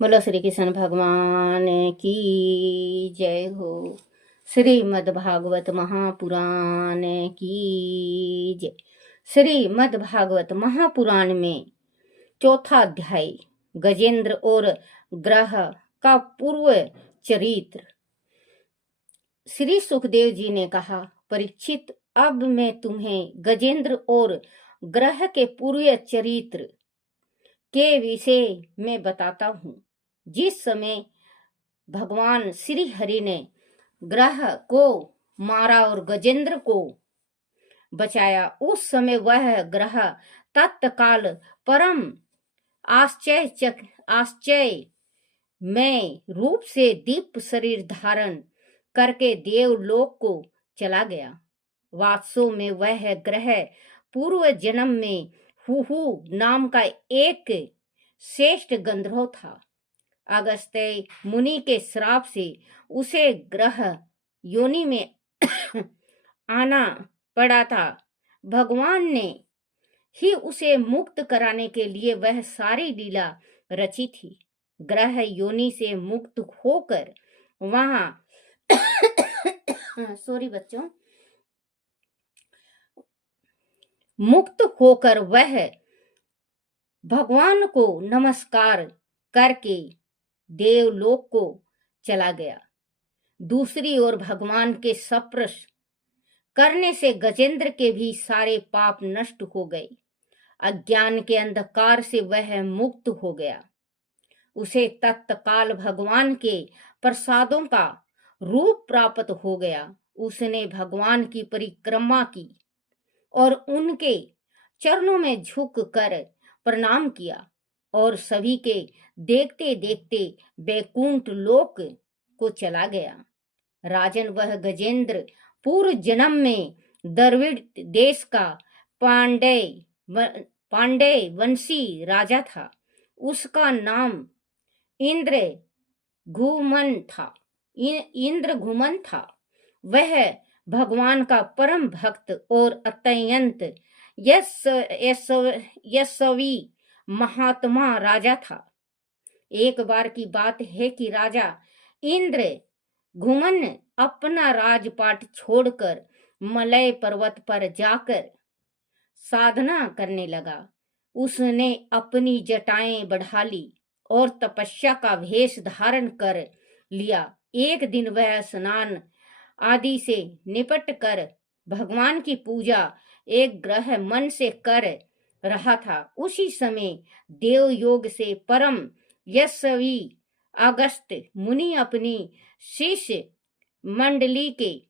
बोलो श्री कृष्ण भगवान की जय हो। श्रीमद् भागवत महापुराण की जय। श्रीमद् भागवत महापुराण में चौथा अध्याय गजेंद्र और ग्रह का पूर्व चरित्र। श्री सुखदेव जी ने कहा, परीक्षित, अब मैं तुम्हें गजेंद्र और ग्रह के पूर्व चरित्र के विषय में बताता हूँ। जिस समय भगवान श्री हरि ने ग्रह को मारा और गजेंद्र को बचाया, उस समय वह ग्रह तत्काल परम आश्चर्य में रूप से दीप शरीर धारण करके देवलोक को चला गया। वास्तव में वह ग्रह पूर्व जन्म में हुहु नाम का एक श्रेष्ठ गंधर्व था। अगस्त्य मुनि के श्राप से उसे ग्रह योनि में आना पड़ा था। भगवान ने ही उसे मुक्त कराने के लिए वह सारी लीला रची थी। ग्रह योनि से मुक्त होकर वहां सॉरी बच्चों, मुक्त होकर वह भगवान को नमस्कार करके देवलोक को चला गया। दूसरी ओर भगवान के स्पर्श करने से गजेंद्र के भी सारे पाप नष्ट हो गए। अज्ञान के अंधकार से वह मुक्त हो गया। उसे तत्काल भगवान के प्रसादों का रूप प्राप्त हो गया। उसने भगवान की परिक्रमा की और उनके चरणों में झुक कर प्रणाम किया और सभी के देखते देखते बैकुंठ लोक को चला गया। राजन, वह गजेंद्र पूर्व जन्म में द्रविड़ देश का पांडे वंशी राजा था। उसका नाम इंद्रघुमन था। वह भगवान का परम भक्त और अत्यंत यशस्वी महात्मा राजा था। एक बार की बात है कि राजा इंद्रघुमन अपना राजपाट छोड़कर मलय पर्वत पर जाकर साधना करने लगा। उसने अपनी जटाएं बढ़ा ली और तपस्या का वेश धारण कर लिया। एक दिन वह स्नान आदि से निपट कर भगवान की पूजा एक ग्रह मन से कर रहा था। उसी समय देव योग से परम यशस्वी अगस्त मुनि अपनी शिष्य मंडली के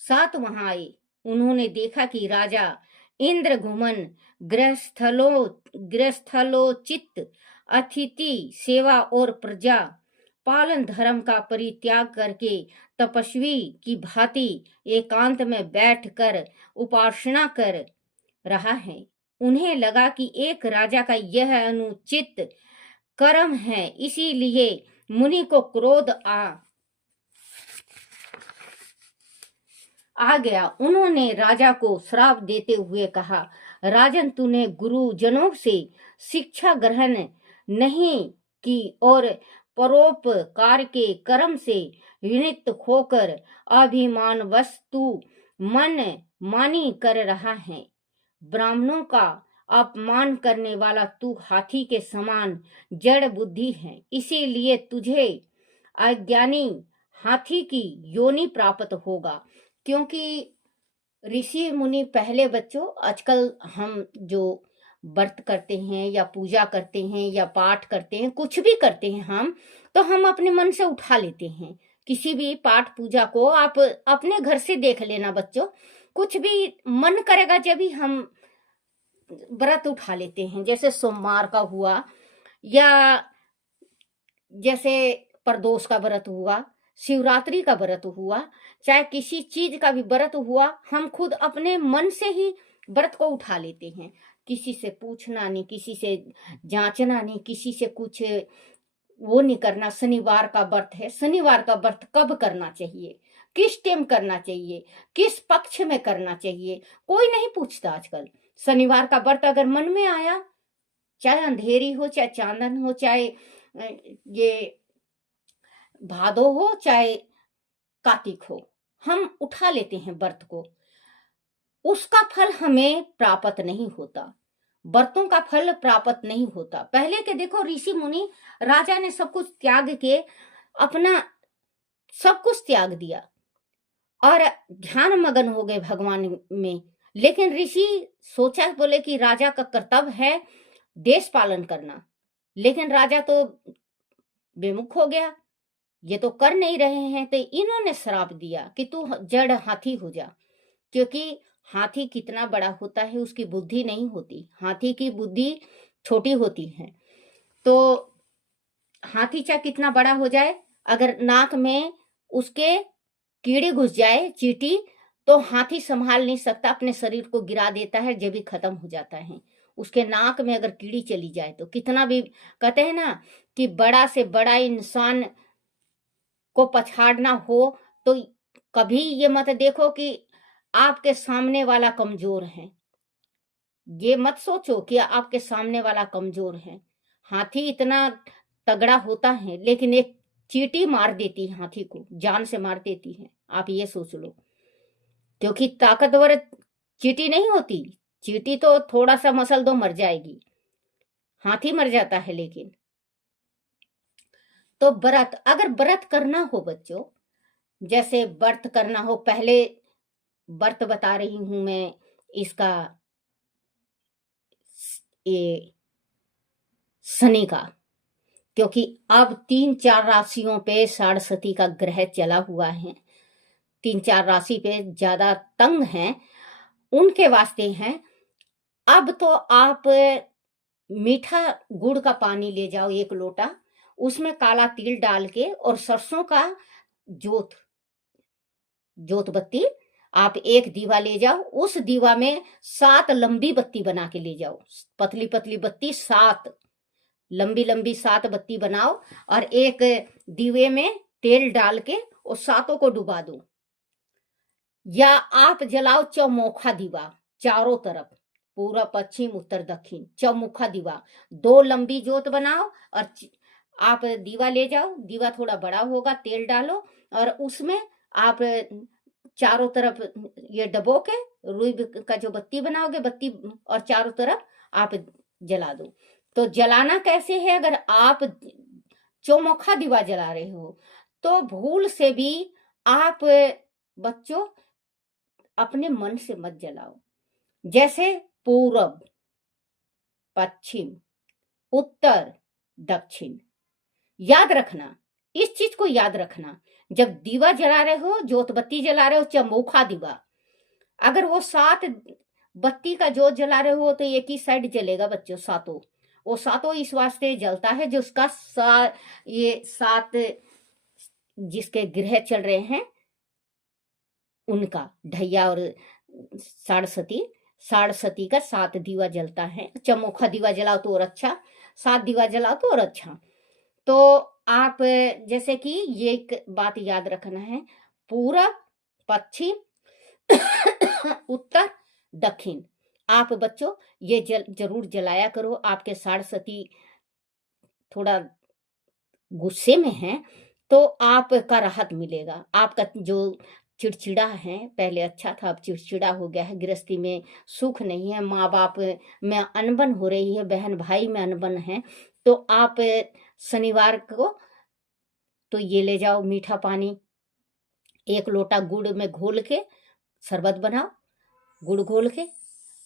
साथ वहां आए। उन्होंने देखा कि राजा इंद्रघुमन गृहस्थलोचित अतिथि सेवा और प्रजा पालन धर्म का परित्याग करके तपस्वी की भांति एकांत में बैठकर उपासना कर रहा है। उन्हें लगा कि एक राजा का यह अनुचित कर्म है, इसीलिए मुनि को क्रोध आ गया। उन्होंने राजा को श्राप देते हुए कहा, राजन, तूने गुरुजनों से शिक्षा ग्रहण नहीं की और परोपकार के कर्म से विनित होकर अभिमान वस्तु मन मानी कर रहा है। ब्राह्मणों का अपमान करने वाला तू हाथी के समान जड़ बुद्धि है, इसीलिए तुझे अज्ञानी हाथी की योनि प्राप्त होगा। क्योंकि ऋषि मुनि पहले बच्चों, आजकल हम जो व्रत करते हैं या पूजा करते हैं या पाठ करते हैं, कुछ भी करते हैं हम अपने मन से उठा लेते हैं। किसी भी पाठ पूजा को आप अपने घर से देख लेना बच्चों, कुछ भी मन करेगा जब भी हम व्रत उठा लेते हैं। जैसे सोमवार का हुआ या जैसे प्रदोष का व्रत हुआ, शिवरात्रि का व्रत हुआ, चाहे किसी चीज का भी व्रत हुआ, हम खुद अपने मन से ही व्रत को उठा लेते हैं। किसी से पूछना नहीं, किसी से जांचना नहीं, किसी से कुछ वो नहीं करना। शनिवार का व्रत है, शनिवार का व्रत कब करना चाहिए, किस टाइम करना चाहिए, किस पक्ष में करना चाहिए, कोई नहीं पूछता आजकल। शनिवार का व्रत अगर मन में आया, चाहे अंधेरी हो, चाहे चांदन हो, चाहे ये भादो हो चाहे कार्तिक हो, हम उठा लेते हैं व्रत को, उसका फल हमें प्राप्त नहीं होता, व्रतों का फल प्राप्त नहीं होता। पहले के देखो ऋषि मुनि, राजा ने सब कुछ त्याग के अपना सब कुछ त्याग दिया और ध्यान मगन हो गए भगवान में। लेकिन ऋषि सोचा, बोले कि राजा का कर्तव्य है देश पालन करना, लेकिन राजा तो बेमुख हो गया, ये तो कर नहीं रहे हैं। तो इन्होंने श्राप दिया कि तू जड़ हाथी हो जा, क्योंकि हाथी कितना बड़ा होता है उसकी बुद्धि नहीं होती, हाथी की बुद्धि छोटी होती है। तो हाथी चाहे कितना बड़ा हो जाए, अगर नाक में उसके कीड़े घुस जाए, चींटी, तो हाथी संभाल नहीं सकता, अपने शरीर को गिरा देता है, जब भी खत्म हो जाता है। उसके नाक में अगर कीड़ी चली जाए तो कितना भी, कहते हैं ना कि बड़ा से बड़ा इंसान को पछाड़ना हो तो कभी ये मत देखो कि आपके सामने वाला कमजोर है, ये मत सोचो कि आपके सामने वाला कमजोर है। हाथी इतना तगड़ा होता है, लेकिन एक चींटी मार देती है हाथी को, जान से मार देती है, आप ये सोच लो। क्योंकि ताकतवर चींटी नहीं होती, चींटी तो थोड़ा सा मसल दो मर जाएगी, हाथी मर जाता है। लेकिन तो व्रत, अगर व्रत करना हो बच्चों, जैसे व्रत करना हो, पहले व्रत बता रही हूं मैं इसका, ये शनि का, क्योंकि अब 3-4 राशियों पे साढ़सती का ग्रह चला हुआ है, 3-4 राशि पे ज्यादा तंग हैं, उनके वास्ते हैं। अब तो आप मीठा गुड़ का पानी ले जाओ 1 लोटा, उसमें काला तिल डाल के और सरसों का जोत बत्ती आप 1 दीवा ले जाओ, उस दीवा में 7 लंबी बत्ती बना के ले जाओ, पतली पतली बत्ती 7, लंबी लंबी 7 बत्ती बनाओ और एक दीवे में तेल डाल के और 7 को डुबा दो। या आप जलाओ चौमुखा दीवा, चारों तरफ, पूरा पश्चिम उत्तर दक्षिण चौमुखा दीवा, 2 लंबी जोत बनाओ और आप दीवा ले जाओ, दीवा थोड़ा बड़ा होगा, तेल डालो और उसमें आप चारों तरफ ये डबो के रुई का जो बत्ती बनाओगे, बत्ती और चारों तरफ आप जला दो। तो जलाना कैसे है, अगर आप चौमुखा दीवा जला रहे हो तो भूल से भी आप बच्चों अपने मन से मत जलाओ। जैसे पूरब, पश्चिम, उत्तर, दक्षिण, याद रखना, इस चीज को याद रखना। जब दीवा जला रहे हो, जोत बत्ती जला रहे हो, चौमुखा दीवा, अगर वो 7 बत्ती का जोत जला रहे हो तो एक ही साइड जलेगा बच्चों, 7, वो 7 इस वास्ते जलता है जो उसका ये 7 जिसके ग्रह चल रहे हैं उनका, ढैया और साढ़सती का 7 दीवा जलता है। चौमुखा दीवा जलाओ तो और अच्छा, 7 दीवा जलाओ तो और अच्छा। तो आप जैसे कि ये एक बात याद रखना है, पूरब, पश्चिम, उत्तर, दक्षिण, आप बच्चों ये जरूर जलाया करो। आपके साढ़सती थोड़ा गुस्से में है तो आपका राहत मिलेगा। आपका जो चिड़चिड़ा है, पहले अच्छा था अब चिड़चिड़ा हो गया है, गृहस्थी में सुख नहीं है, माँ बाप में अनबन हो रही है, बहन भाई में अनबन है, तो आप शनिवार को तो ये ले जाओ मीठा पानी, 1 लोटा गुड़ में घोल के शरबत बनाओ, गुड़ घोल के,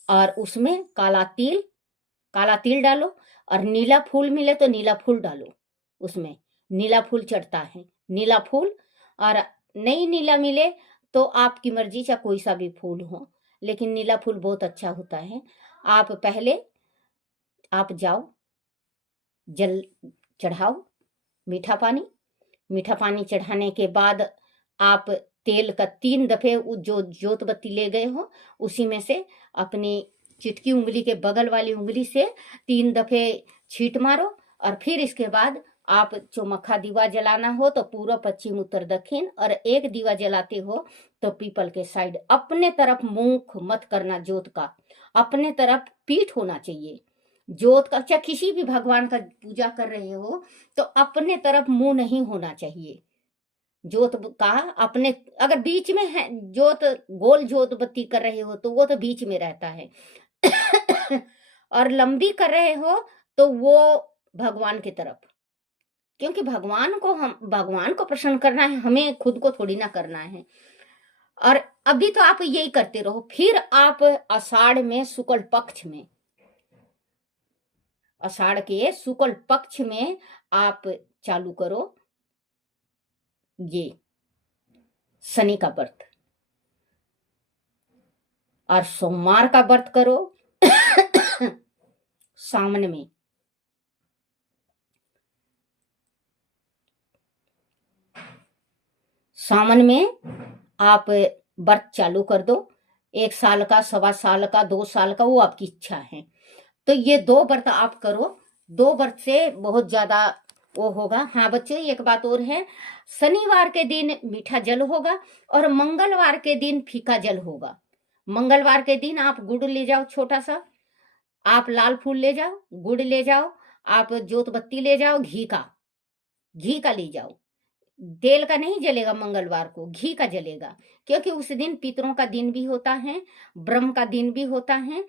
और उसमें काला तिल डालो, और नीला फूल मिले तो नीला फूल डालो, उसमें नीला फूल चढ़ता है, नीला फूल, और नहीं नीला मिले तो आपकी मर्जी, चाहे कोई सा भी फूल हो, लेकिन नीला फूल बहुत अच्छा होता है। आप पहले आप जाओ, जल चढ़ाओ, मीठा पानी चढ़ाने के बाद आप तेल का 3 दफे जो जोत बत्ती ले गए हो उसी में से अपनी चिटकी उंगली के बगल वाली उंगली से 3 दफे छींट मारो, और फिर इसके बाद आप चौमुखा दीवा जलाना हो तो पूर्व, पश्चिम, उत्तर, दक्षिण, और एक दीवा जलाते हो तो पीपल के साइड, अपने तरफ मुंह मत करना जोत का, अपने तरफ पीठ होना चाहिए, ज्योत का, चाहे किसी भी भगवान का पूजा कर रहे हो तो अपने तरफ मुंह नहीं होना चाहिए। ज्योत का अपने, अगर बीच में है ज्योत, गोल ज्योत बत्ती कर रहे हो तो वो तो बीच में रहता है और लंबी कर रहे हो तो वो भगवान की तरफ, क्योंकि भगवान को प्रसन्न करना है, हमें खुद को थोड़ी ना करना है। और अभी तो आप यही करते रहो, फिर आप आषाढ़ में शुक्ल पक्ष में, आषाढ़ के शुक्ल पक्ष में आप चालू करो ये शनि का व्रत, और सोमवार का व्रत करो सावन में। सावन में आप व्रत चालू कर दो, 1 साल का, 1.25 साल का, 2 साल का, वो आपकी इच्छा है। तो ये 2 व्रत आप करो, 2 व्रत से बहुत ज्यादा वो होगा। हाँ बच्चों, एक बात और है, शनिवार के दिन मीठा जल होगा और मंगलवार के दिन फीका जल होगा। मंगलवार के दिन आप गुड़ ले जाओ, छोटा सा, आप लाल फूल ले जाओ, गुड़ ले जाओ, आप जोत बत्ती ले जाओ, घी का ले जाओ। तेल का नहीं जलेगा, मंगलवार को घी का जलेगा, क्योंकि उस दिन पितरों का दिन भी होता है, ब्रह्म का दिन भी होता है।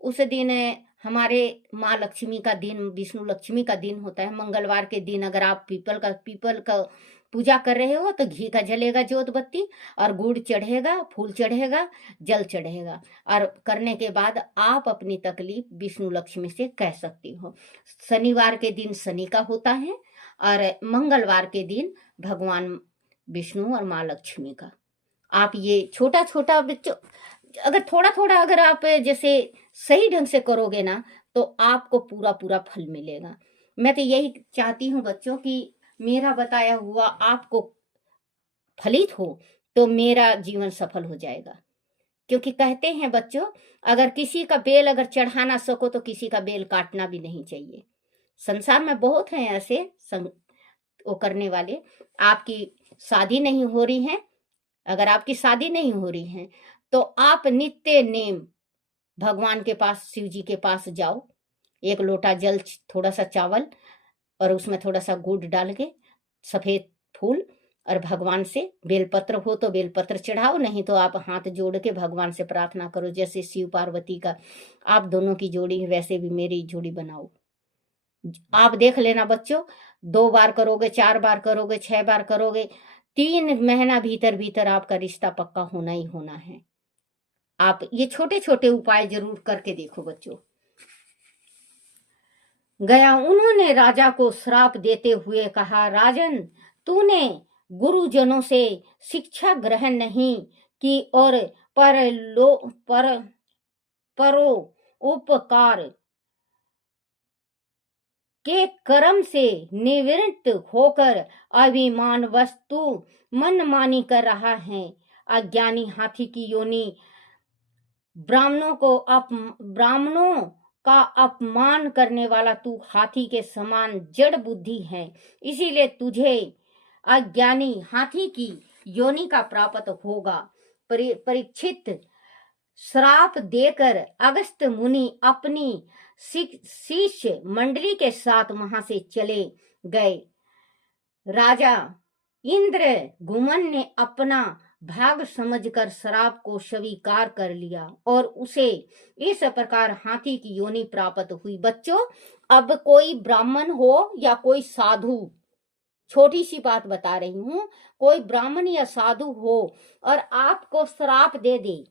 उस दिन हमारे माँ लक्ष्मी का दिन, विष्णु लक्ष्मी का दिन होता है। मंगलवार के दिन अगर आप पीपल का पूजा कर रहे हो तो घी का जलेगा जोत बत्ती, और गुड़ चढ़ेगा, फूल चढ़ेगा, जल चढ़ेगा, और करने के बाद आप अपनी तकलीफ विष्णु लक्ष्मी से कह सकती हो। शनिवार के दिन शनि का होता है और मंगलवार के दिन भगवान विष्णु और माँ लक्ष्मी का। आप ये छोटा छोटा बच्चों, अगर थोड़ा थोड़ा अगर आप जैसे सही ढंग से करोगे ना तो आपको पूरा पूरा फल मिलेगा। मैं तो यही चाहती हूँ बच्चों कि मेरा बताया हुआ आपको फलित हो तो मेरा जीवन सफल हो जाएगा। क्योंकि कहते हैं बच्चों, अगर किसी का बेल अगर चढ़ा ना सको तो किसी का बेल काटना भी नहीं चाहिए। संसार में बहुत हैं ऐसे वो करने वाले। आपकी शादी नहीं हो रही है, अगर आपकी शादी नहीं हो रही है तो आप नित्य नेम भगवान के पास, शिव जी के पास जाओ, 1 लोटा जल, थोड़ा सा चावल और उसमें थोड़ा सा गुड़ डाल के, सफेद फूल, और भगवान से बेलपत्र हो तो बेलपत्र चढ़ाओ, नहीं तो आप हाथ जोड़ के भगवान से प्रार्थना करो। जैसे शिव पार्वती का आप दोनों की जोड़ी है वैसे भी मेरी जोड़ी बनाओ। आप देख लेना बच्चों, 2 बार करोगे, 4 बार करोगे, 6 बार करोगे, 3 महीना भीतर भीतर आपका रिश्ता पक्का होना ही होना है। आप ये छोटे छोटे उपाय जरूर करके देखो बच्चों। गया उन्होंने राजा को श्राप देते हुए कहा, राजन, तूने गुरुजनों से शिक्षा ग्रहण नहीं की और परोपकार के कर्म से निवृत्त होकर अभिमान वस्तु मनमानी कर रहा है। अज्ञानी हाथी की योनि, ब्राह्मणों का अपमान करने वाला तू हाथी के समान जड़ बुद्धि है, इसीलिए तुझे अज्ञानी हाथी की योनि का प्राप्त होगा। परीक्षित, श्राप देकर अगस्त मुनि अपनी शिष्य मंडली के साथ वहां से चले गए। राजा इंद्र गुमन ने अपना भाग समझकर श्राप को स्वीकार कर लिया और उसे इस प्रकार हाथी की योनि प्राप्त हुई। बच्चों, अब कोई ब्राह्मण हो या कोई साधु, छोटी सी बात बता रही हूं, कोई ब्राह्मण या साधु हो और आपको श्राप दे दे,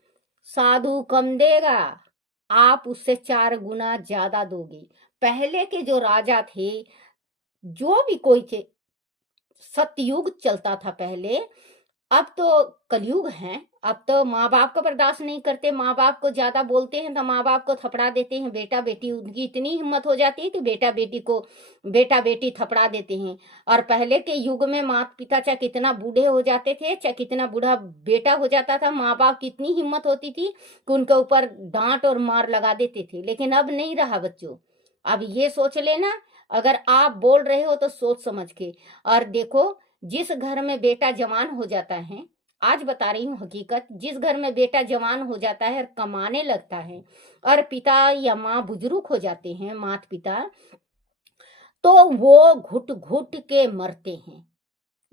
साधु कम देगा, आप उससे 4 गुना ज्यादा दोगे। पहले के जो राजा थे, जो भी कोई थे, सतयुग चलता था पहले, अब तो कलयुग है। अब तो माँ बाप को बर्दाश्त नहीं करते, माँ बाप को ज्यादा बोलते हैं तो माँ बाप को थपड़ा देते हैं। बेटा बेटी, उनकी इतनी हिम्मत हो जाती है कि बेटा बेटी थपड़ा देते हैं। और पहले के युग में माता पिता चाहे कितना बूढ़े हो जाते थे, चाहे कितना बूढ़ा बेटा हो जाता था, माँ बाप की इतनी हिम्मत होती थी कि उनके ऊपर डांट और मार लगा देते थे। लेकिन अब नहीं रहा बच्चों। अब ये सोच लेना, अगर आप बोल रहे हो तो सोच समझ के। और देखो, जिस घर में बेटा जवान हो जाता है, आज बता रही हूँ हकीकत। जिस घर में बेटा जवान हो जाता है और कमाने लगता है और पिता या माँ बुजुर्ग हो जाते हैं, माता पिता, तो वो घुट घुट के मरते हैं।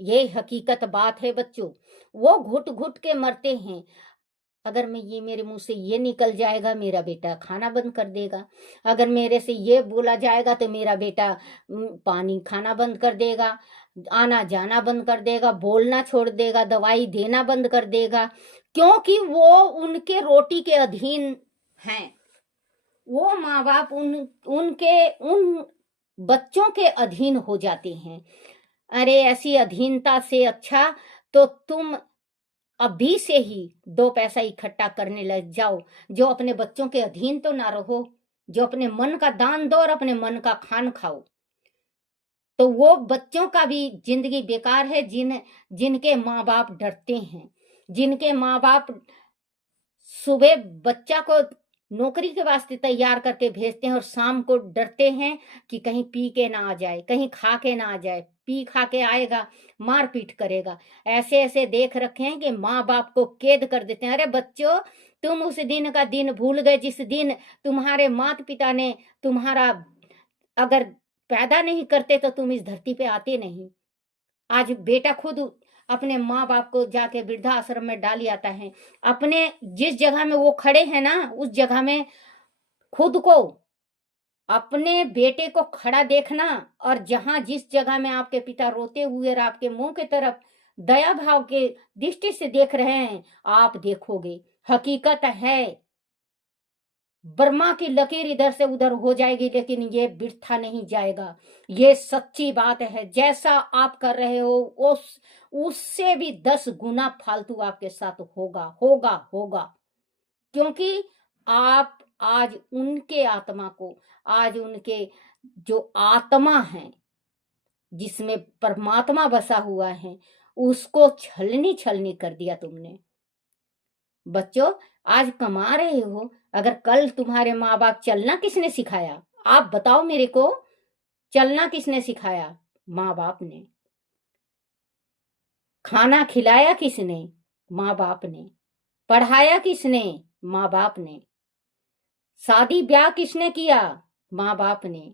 ये हकीकत बात है बच्चों, वो घुट घुट के मरते हैं। अगर मैं ये मेरे मुंह से ये निकल जाएगा, मेरा बेटा खाना बंद कर देगा। अगर मेरे से ये बोला जाएगा तो मेरा बेटा पानी खाना बंद कर देगा, आना जाना बंद कर देगा, बोलना छोड़ देगा, दवाई देना बंद कर देगा, क्योंकि वो उनके रोटी के अधीन हैं। वो माँ बाप उनके उन बच्चों के अधीन हो जाते हैं। अरे ऐसी अधीनता से अच्छा तो तुम अभी से ही 2 पैसा इकट्ठा करने लग जाओ, जो अपने बच्चों के अधीन तो ना रहो, जो अपने मन का दान दो और अपने मन का खान खाओ। तो वो बच्चों का भी जिंदगी बेकार है जिनके माँ बाप डरते हैं, जिनके माँ बाप सुबह बच्चा को नौकरी के वास्ते तैयार करके भेजते हैं और शाम को डरते हैं कि कहीं पी के ना आ जाए, कहीं खा के ना आ जाए, पी खा के आएगा मार पीट करेगा। ऐसे ऐसे देख रखे हैं कि माँ बाप को कैद कर देते हैं। अरे बच्चों, तुम उस दिन का दिन भूल गए जिस दिन तुम्हारे माता पिता ने तुम्हारा अगर पैदा नहीं करते तो तुम इस धरती पे आते नहीं। आज बेटा खुद अपने माँ बाप को जाके वृद्धाश्रम में डाल आता है। अपने जिस जगह में वो खड़े हैं ना, उस जगह में खुद को, अपने बेटे को खड़ा देखना, और जहां जिस जगह में आपके पिता रोते हुए और आपके मुंह की तरफ दया भाव के दृष्टि से देख रहे हैं, आप देखोगे हकीकत है बर्मा की लकीर इधर से उधर हो जाएगी, लेकिन ये बिरथा नहीं जाएगा। ये सच्ची बात है। जैसा आप कर रहे हो उससे भी 10 गुना फालतू आपके साथ होगा होगा होगा। क्योंकि आप आज उनके आत्मा को, आज उनके जो आत्मा है जिसमें परमात्मा बसा हुआ है, उसको छलनी छलनी कर दिया तुमने। बच्चों, आज कमा रहे हो, अगर कल तुम्हारे माँ बाप, चलना किसने सिखाया? आप बताओ मेरे को, चलना किसने सिखाया? माँ बाप ने। खाना खिलाया किसने? माँ बाप ने। पढ़ाया किसने? माँ बाप ने। शादी ब्याह किसने किया? माँ बाप ने।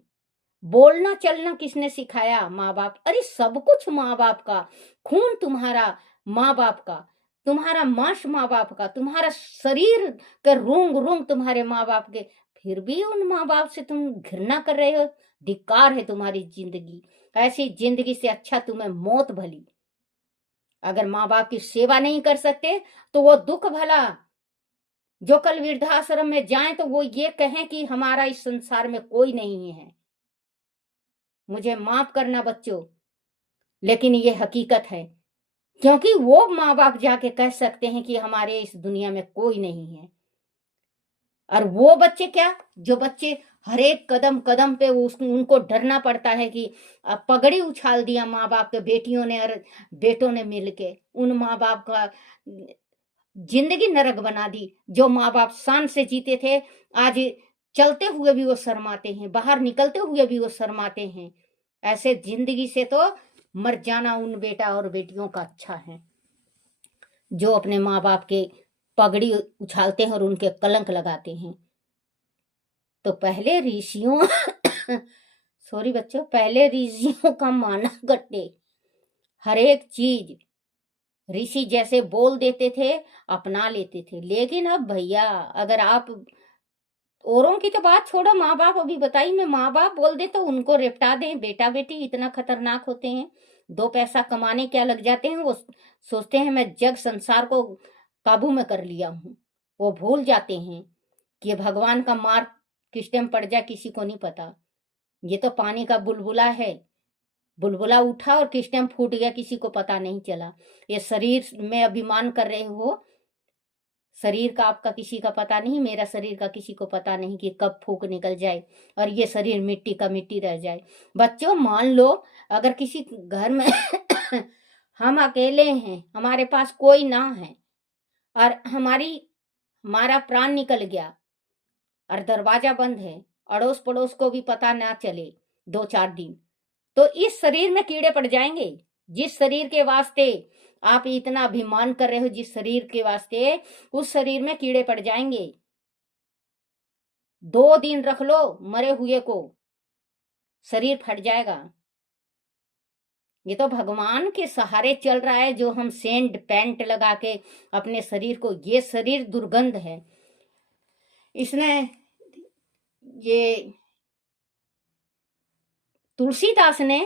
बोलना चलना किसने सिखाया? माँ बाप। अरे सब कुछ माँ बाप का। खून तुम्हारा माँ बाप का, तुम्हारा मांस माँ बाप का, तुम्हारा शरीर के रोंग रोंग तुम्हारे माँ बाप के, फिर भी उन माँ बाप से तुम घृणा कर रहे हो। धिक्कार है तुम्हारी जिंदगी। ऐसी जिंदगी से अच्छा तुम्हें मौत भली। अगर माँ बाप की सेवा नहीं कर सकते तो वो दुख भला, जो कल वृद्धाश्रम में जाएं तो वो ये कहें कि हमारा इस संसार में कोई नहीं है। मुझे माफ करना बच्चों, लेकिन ये हकीकत है। क्योंकि वो माँ बाप जाके कह सकते हैं कि हमारे इस दुनिया में कोई नहीं है। और वो बच्चे क्या, जो बच्चे हर एक कदम कदम पे उनको डरना पड़ता है कि पगड़ी उछाल दिया माँ बाप के बेटियों ने और बेटों ने मिलके, उन माँ बाप का जिंदगी नरक बना दी। जो माँ बाप शान से जीते थे, आज चलते हुए भी वो शर्माते हैं, बाहर निकलते हुए भी वो शर्माते हैं। ऐसे जिंदगी से तो मर जाना उन बेटा और बेटियों का अच्छा है, जो अपने माँ बाप के पगड़ी उछालते हैं और उनके कलंक लगाते हैं। तो पहले ऋषियों सॉरी बच्चों, पहले ऋषियों का माना गट्टे, हर एक चीज ऋषि जैसे बोल देते थे, अपना लेते थे। लेकिन अब भैया, अगर आप औरों की तो बात छोड़ो, माँ बाप अभी बताई, मैं माँ बाप बोल दे तो उनको रेपटा दें। बेटा बेटी इतना खतरनाक होते हैं, 2 पैसा कमाने क्या लग जाते हैं। वो सोचते हैं मैं जग संसार को काबू में कर लिया हूँ। वो भूल जाते हैं कि भगवान का मार किस टाइम पड़ जाए किसी को नहीं पता। ये तो पानी का बुलबुला है, बुलबुला उठा और किस टाइम फूट गया किसी को पता नहीं चला। ये शरीर में अभिमान कर रहे हो, शरीर का आपका किसी का पता नहीं, मेरा शरीर का किसी को पता नहीं कि कब फूक निकल जाए और ये शरीर मिट्टी का मिट्टी रह जाए। बच्चों, मान लो अगर किसी घर में हम अकेले हैं, हमारे पास कोई ना है, और हमारा प्राण निकल गया और दरवाजा बंद है, अड़ोस पड़ोस को भी पता ना चले 2-4 दिन, तो इस शरीर में कीड़े पड़ जाएंगे। जिस शरीर के वास्ते आप इतना अभिमान कर रहे हो जिस शरीर के वास्ते, उस शरीर में कीड़े पड़ जाएंगे। 2 दिन रख लो मरे हुए को, शरीर फट जाएगा। ये तो भगवान के सहारे चल रहा है, जो हम सेंट पैंट लगा के अपने शरीर को, ये शरीर दुर्गंध है। इसने ये तुलसीदास ने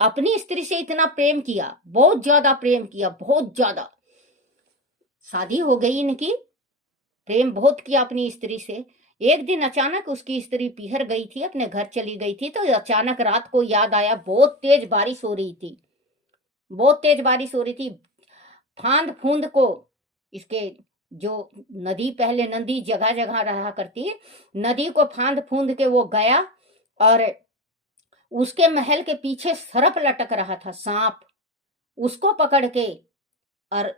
अपनी स्त्री से इतना प्रेम किया, बहुत ज्यादा प्रेम किया, बहुत ज्यादा। शादी हो गई इनकी, प्रेम बहुत किया अपनी स्त्री से। एक दिन अचानक उसकी स्त्री पीहर गई थी, अपने घर चली गई थी, तो अचानक रात को याद आया, बहुत तेज बारिश हो रही थी, बहुत तेज बारिश हो रही थी। फांद फूंद को, इसके जो नदी, पहले नदी जगह जगह रहा करती है, नदी को फांद फूंद के वो गया, और उसके महल के पीछे सर्प लटक रहा था, सांप। उसको पकड़ के और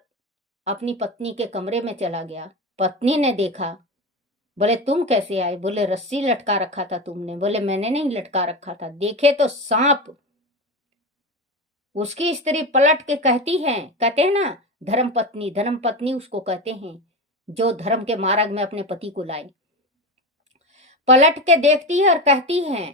अपनी पत्नी के कमरे में चला गया। पत्नी ने देखा, बोले तुम कैसे आए? बोले रस्सी लटका रखा था तुमने। बोले मैंने नहीं लटका रखा था। देखे तो सांप। उसकी स्त्री पलट के कहती है, कहते हैं ना धर्म पत्नी, धर्म पत्नी उसको कहते हैं जो धर्म के मार्ग में अपने पति को लाए। पलट के देखती है और कहती है,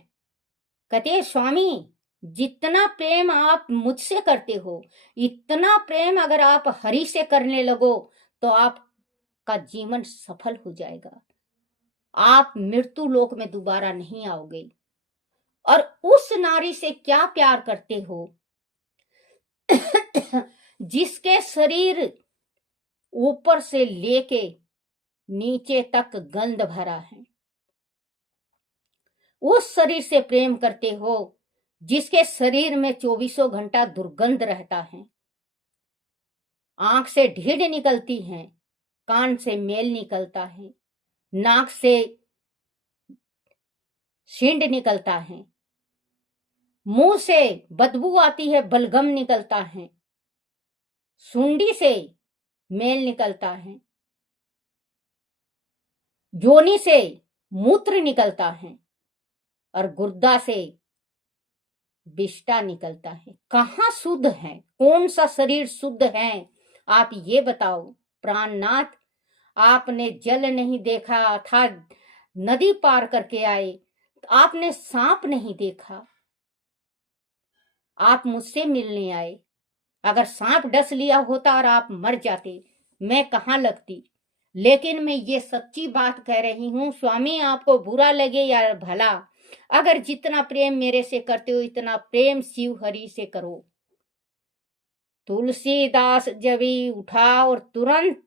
कहती है स्वामी, जितना प्रेम आप मुझसे करते हो, इतना प्रेम अगर आप हरि से करने लगो तो आपका जीवन सफल हो जाएगा, आप मृत्यु लोक में दोबारा नहीं आओगे। और उस नारी से क्या प्यार करते हो जिसके शरीर ऊपर से लेके नीचे तक गंध भरा है। उस शरीर से प्रेम करते हो जिसके शरीर में 24 घंटा दुर्गंध रहता है। आंख से ढीड निकलती है, कान से मेल निकलता है, नाक से सींड निकलता है, मुंह से बदबू आती है, बलगम निकलता है, सुंडी से मेल निकलता है, योनि से मूत्र निकलता है, और गुर्दा से विष्टा निकलता है। कहाँ शुद्ध है? कौन सा शरीर शुद्ध है? आप ये बताओ प्राणनाथ। आपने जल नहीं देखा था, नदी पार करके आए, आपने सांप नहीं देखा, आप मुझसे मिलने आए। अगर सांप डस लिया होता और आप मर जाते, मैं कहाँ लगती। लेकिन मैं ये सच्ची बात कह रही हूँ स्वामी, आपको बुरा लगे या भला, अगर जितना प्रेम मेरे से करते हो इतना प्रेम शिव हरि से करो। तुलसीदास जभी उठा और तुरंत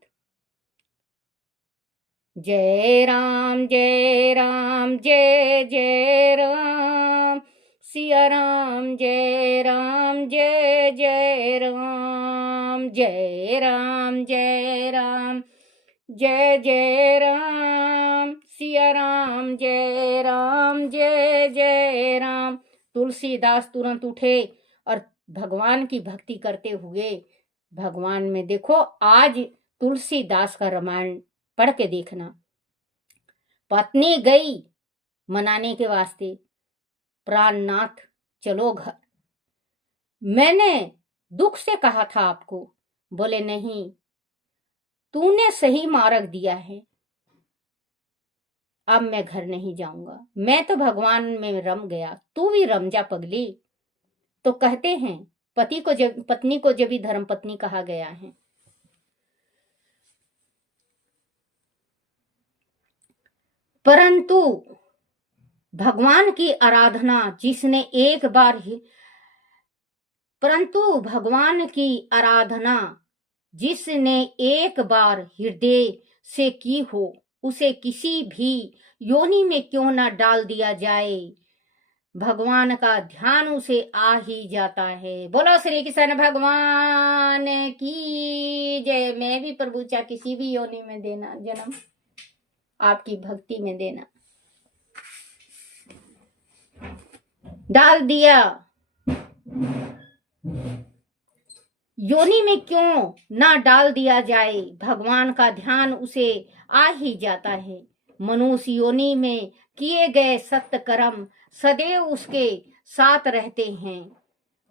जय राम जय राम जय जय राम, सिया राम जय राम जय जय राम, जय राम जय राम जय जय राम, सिया राम जय राम जय जय राम। तुलसीदास तुरंत उठे और भगवान की भक्ति करते हुए भगवान में, देखो आज तुलसीदास का रामायण पढ़ के देखना। पत्नी गई मनाने के वास्ते, प्राणनाथ चलो घर, मैंने दुख से कहा था आपको। बोले नहीं, तूने सही मार्ग दिया है, अब मैं घर नहीं जाऊंगा, मैं तो भगवान में रम गया, तू भी रम जा पगली। तो कहते हैं पति को जब, पत्नी को जब भी धर्म पत्नी कहा गया है। परंतु भगवान की आराधना जिसने एक बार ही, परंतु भगवान की आराधना जिसने एक बार हृदय से की हो, उसे किसी भी योनि में क्यों ना डाल दिया जाए, भगवान का ध्यान उसे आ ही जाता है। बोलो श्री कृष्ण भगवान की जय। मैं भी प्रभु चाहे किसी भी योनि में देना जन्म, आपकी भक्ति में देना। डाल दिया योनि में क्यों ना डाल दिया जाए, भगवान का ध्यान उसे आ ही जाता है। मनुष्य योनि में किए गए सत्य कर्म सदैव उसके साथ रहते हैं।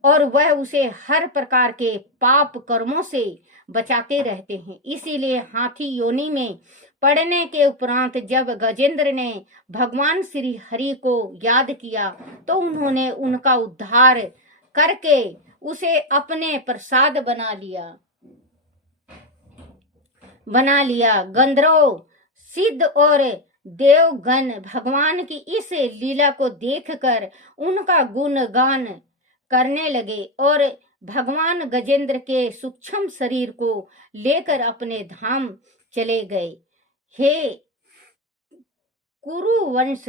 और वह उसे हर प्रकार के पाप कर्मों से बचाते रहते हैं। इसीलिए हाथी योनि में पड़ने के उपरांत जब गजेंद्र ने भगवान श्री हरि को याद किया तो उन्होंने उनका उद्धार करके उसे अपने प्रसाद बना लिया। गंधर्व, सिद्ध और देवगण भगवान की इस लीला को देखकर उनका गुणगान करने लगे और भगवान गजेंद्र के सूक्ष्म शरीर को लेकर अपने धाम चले गए। हे कुरुवंश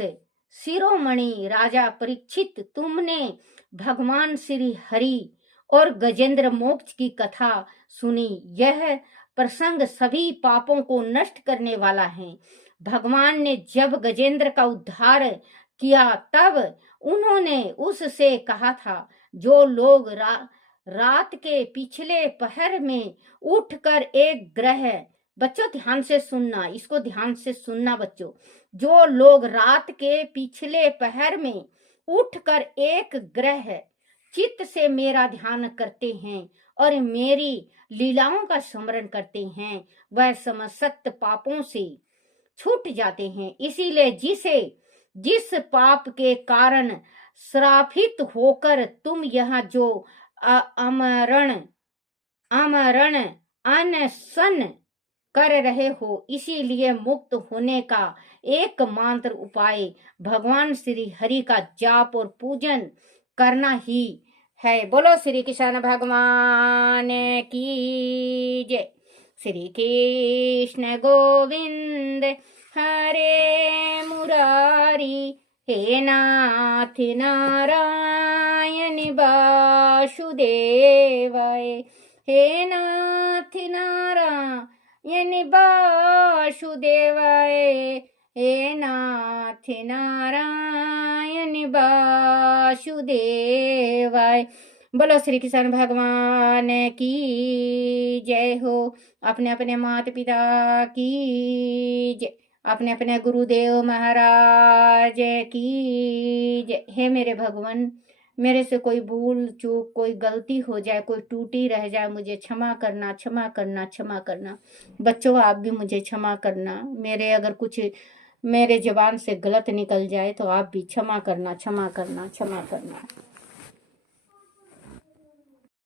शिरोमणि राजा परीक्षित, तुमने भगवान श्री हरि और गजेंद्र मोक्ष की कथा सुनी। यह प्रसंग सभी पापों को नष्ट करने वाला है। भगवान ने जब गजेंद्र का उद्धार किया तब उन्होंने उससे कहा था, जो लोग रात के पिछले पहर में उठकर एक ग्रह, बच्चों ध्यान से सुनना, इसको ध्यान से सुनना बच्चों, जो लोग रात के पिछले पहर में उठकर एक ग्रह चित्त से मेरा ध्यान करते हैं और मेरी लीलाओं का स्मरण करते हैं, वह समस्त पापों से छूट जाते हैं। इसीलिए जिस पाप के कारण श्रापित होकर तुम यहाँ जो अमरण अनशन कर रहे हो, इसीलिए मुक्त होने का एकमात्र उपाय भगवान श्री हरि का जाप और पूजन करना ही है। बोलो श्री कृष्ण भगवान की जय। श्री कृष्ण गोविंद हरे मुरारी, हे नाथ नारायण वासुदेवाय, हे नाथ नारायण वासुदेवाय, हे नाथ नारायण वासुदेवाय। बोलो श्री कृष्ण भगवान की जय हो। अपने अपने माता पिता की जय, अपने अपने गुरुदेव महाराज की जय। हे मेरे भगवान, मेरे से कोई भूल चूक, कोई गलती हो जाए, कोई टूटी रह जाए, मुझे क्षमा करना, क्षमा करना, क्षमा करना। बच्चों आप भी मुझे क्षमा करना। मेरे अगर कुछ मेरे जबान से गलत निकल जाए तो आप भी क्षमा करना, क्षमा करना, क्षमा करना।